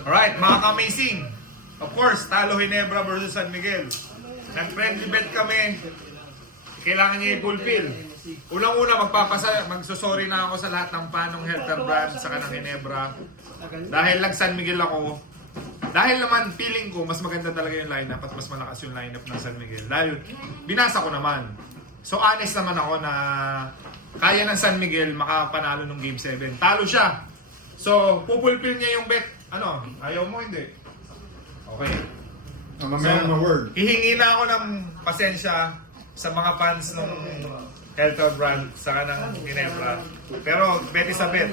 Alright, mga ka-amazing. Of course, Talo Hinebra versus San Miguel. Nag-friendly bet kami. Kailangan niya i-fulfill. Unang-una, magpapasa, magsusorry na ako sa lahat ng panong Helter Brand sa kanang Hinebra. Dahil nag San Miguel ako. Dahil naman, feeling ko, mas maganda talaga yung lineup at mas malakas yung lineup ng San Miguel. Dahil, binasa ko naman. So honest naman ako na kaya ng San Miguel makapanalo ng Game 7. Talo siya. So, pupulpil niya yung bet. Ano? Ayaw mo, hindi? Okay. I'm a man of my word. Hihingi na ako ng pasensya sa mga fans ng Helter Brand sa kanang Ginebra. Pero, bet is a bet.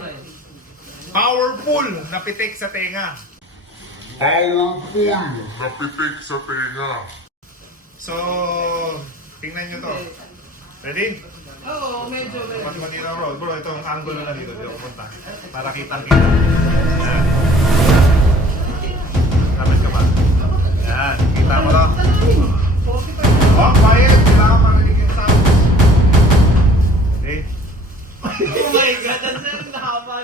Powerful na pitik sa tenga. Powerful na pitik sa tenga. So, tingnan nyo to. Ready? Oo, medyo, medyo. Pati Manila Road. Bro, ito ang angulo na dito. Dito ako punta. Para kitang-kita. Yan. Lapit ka ba? Yan. Kita mo to. Oh, quiet. Kailangan marinig yung sound. Okay. Oh my God, ang sarap na haba.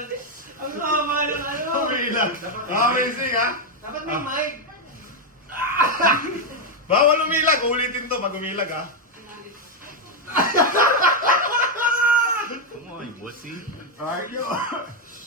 Ang haba ng ano. Umiilang. Amazing ha? Dapat may mic. Bawal umilag. Ulitin to pag umilag ha. Come on, wussy. Alright, yo.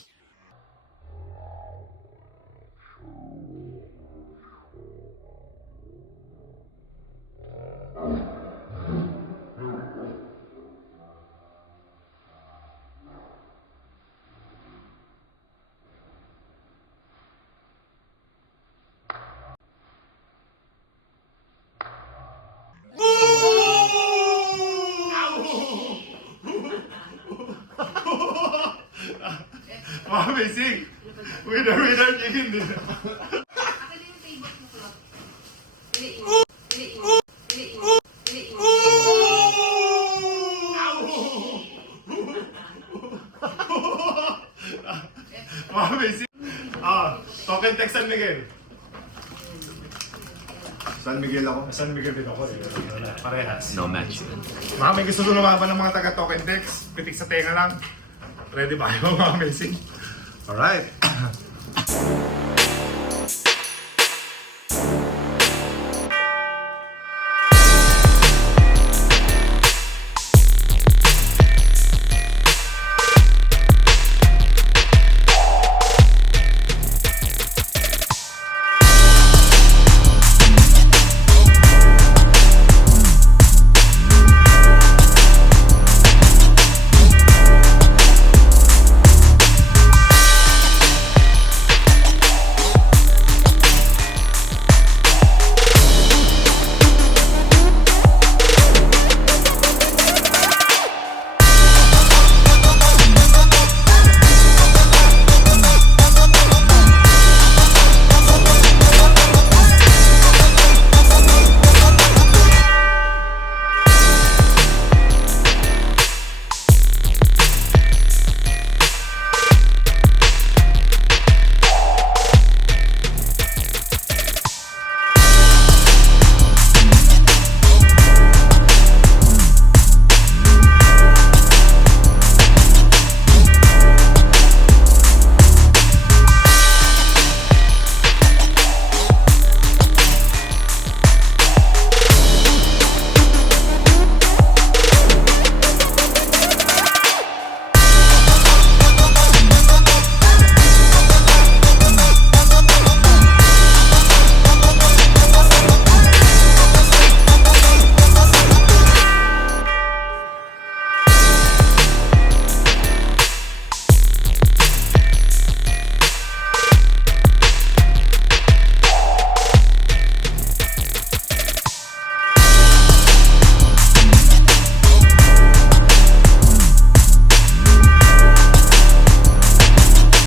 Amazing. Winner, winner, chicken din. Akin yung favorite mo club. Piliin. Piliin. Piliin. Piliin. Amazing. Ah, token text San Miguel. San Miguel ako. San Miguel din ako. eh. Parehas. No match. Mga may gusto lumaban ng mga taga token text, pitik sa tenga lang. Ready ba mga amazing? Alright.